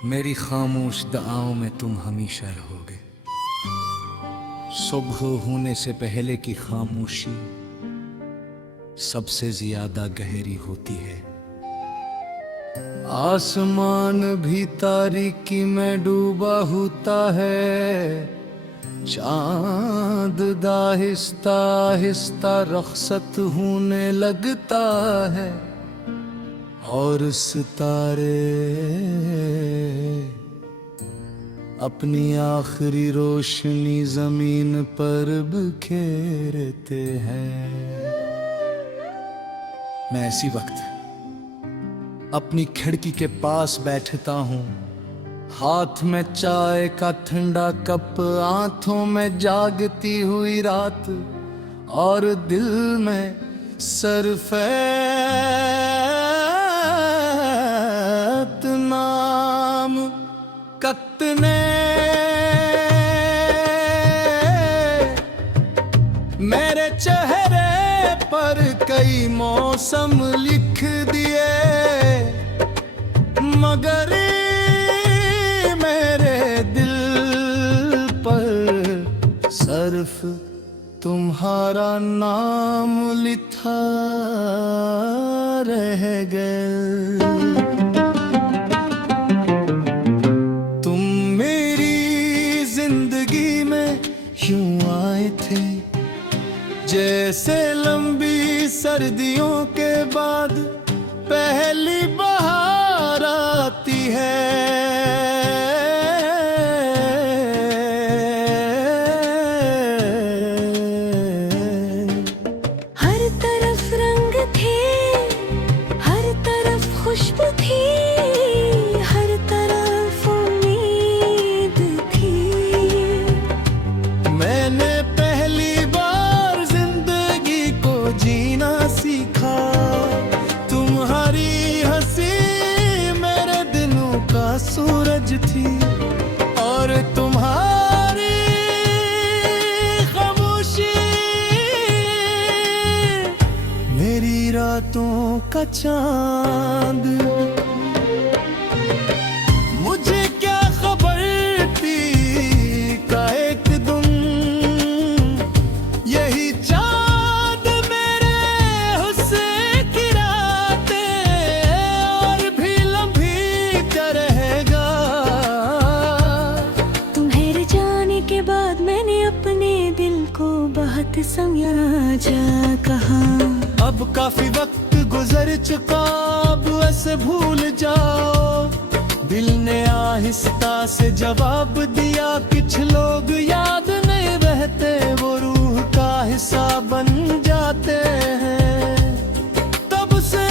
मेरी खामोश दुआओं में तुम हमेशा रहोगे। सुबह होने से पहले की खामोशी सबसे ज्यादा गहरी होती है। आसमान भी तारीकी में डूबा होता है, चांद दाहिस्ता आहिस्ता रख्सत होने लगता है, और सितारे अपनी आखिरी रोशनी जमीन पर बिखेरते हैं। मैं इसी वक्त अपनी खिड़की के पास बैठता हूँ, हाथ में चाय का ठंडा कप, आंखों में जागती हुई रात, और दिल में सरफैत नाम कतने मेरे चेहरे पर कई मौसम लिख दिए, मगर मेरे दिल पर सिर्फ तुम्हारा नाम लिखा रह गया। तुम मेरी जिंदगी में यूं आए थे जैसे लंबी सर्दियों के बाद पहली बहार आती है। हर तरफ रंग थे, हर तरफ खुशबू थी, हर तरफ उम्मीद थी। मैंने पहली बार जिंदगी को जीना सीखा, तुम्हारी हंसी मेरे दिनों का सूरज थी, और तुम्हारी खामोशी मेरी रातों का चांद। मुझे क्या खबर थी का एक दिन यही चांद मेरे हुस्न की रातें और भी लंबी रहेगा। तुम्हारे जाने के बाद मैंने अपने दिल को बहुत समझा कहा। अब काफी वक्त गुजर चुका, अब ऐसे भूल जाओ। दिल ने आहिस्ता से जवाब दिया, कुछ लोग याद नहीं रहते, वो रूह का हिस्सा बन जाते हैं। तब से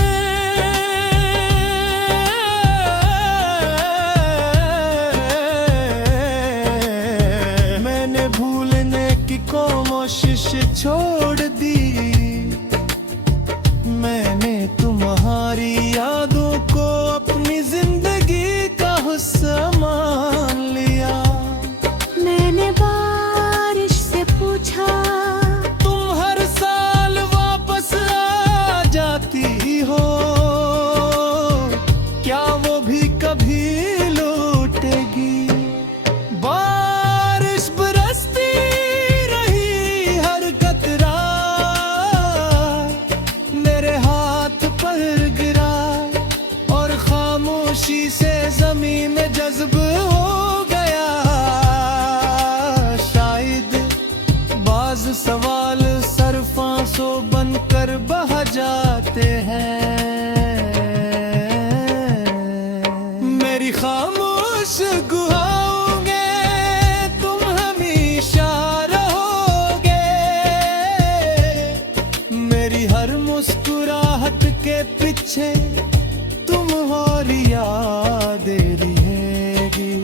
मैंने भूलने की कोशिश छोड़ दी। मैंने तुम्हारी यादों को अपनी जिंदगी का हिस्सा मान लिया। मैंने बारिश से पूछा, तुम हर साल वापस आ जाती हो, क्या वो भी कभी लौटेगी? बारिश बरसती रही, हर कतरा मेरे हाथ पर गिरा, और खामोशी से जमीन में जज्ब हो गया। शायद बाज सवाल सिर्फ आंसू बनकर बह जाते हैं। मेरी खामोश गुहाओं में तुम हमेशा रहोगे, मेरी हर मुस्कुराहट के पीछे तुम्हारी यादें रहेगी।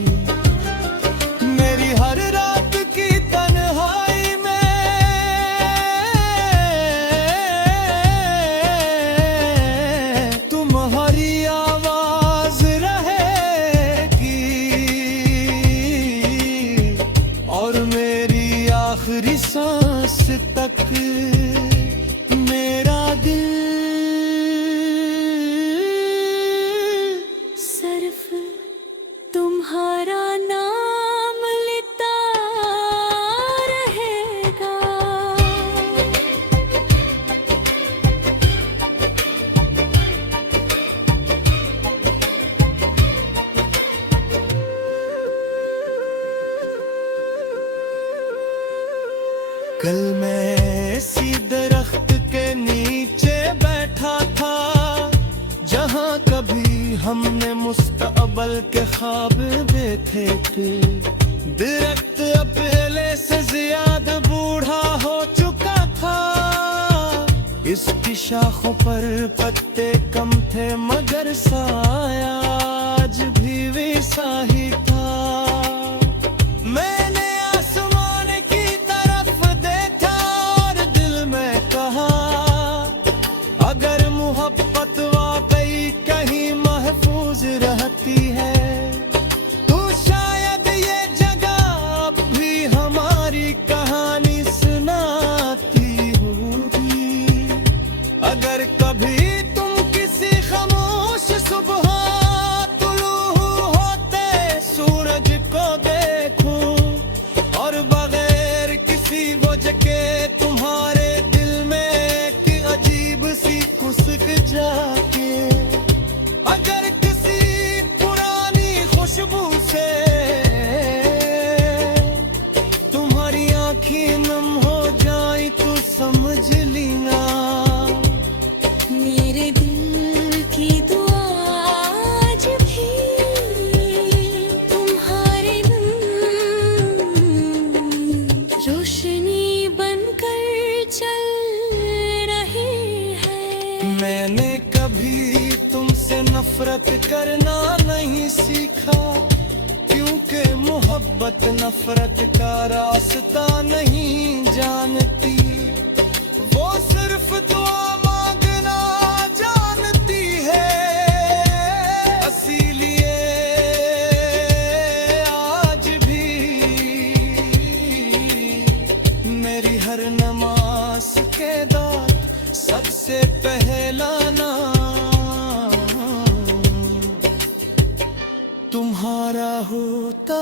मेरी हर रात की तन्हाई में तुम्हारी आवाज रहेगी, और मेरी आखिरी सांस तक मेरा दिल देखा था, जहां कभी हमने मुस्तकबल के ख्वाब देखे थे। दरख्त पहले से ज्यादा बूढ़ा हो चुका था, इसकी शाखों पर पत्ते कम थे मगर साया आज भी वैसा ही था। मैंने आसमान की तरफ देखा और दिल में कहा, अगर मोहब्बत वाकई कहीं महफूज रहती है तो शायद ये जगह अब भी हमारी कहानी सुनाती होगी। अगर कभी तुम किसी खामोश सुबह तुलू होते सूरज को देखो और बगैर किसी वजह के तुम्हारे दिल में एक अजीब सी खुशक जाके, अगर किसी पुरानी खुशबू से तुम्हारी आंखें नम हो जाए तो समझ लेना मेरे दिल की दुआ आज भी तुम्हारे नाम रोशनी बनकर चल रही है। मैंने कभी तुमसे नफरत करना नहीं सीखा, क्योंकि मोहब्बत नफरत का रास्ता नहीं जानती। वो सिर्फ दुआ मांगना जानती है, इसीलिए आज भी मेरी हर नमाज के बाद सबसे पहला नाम तुम्हारा होता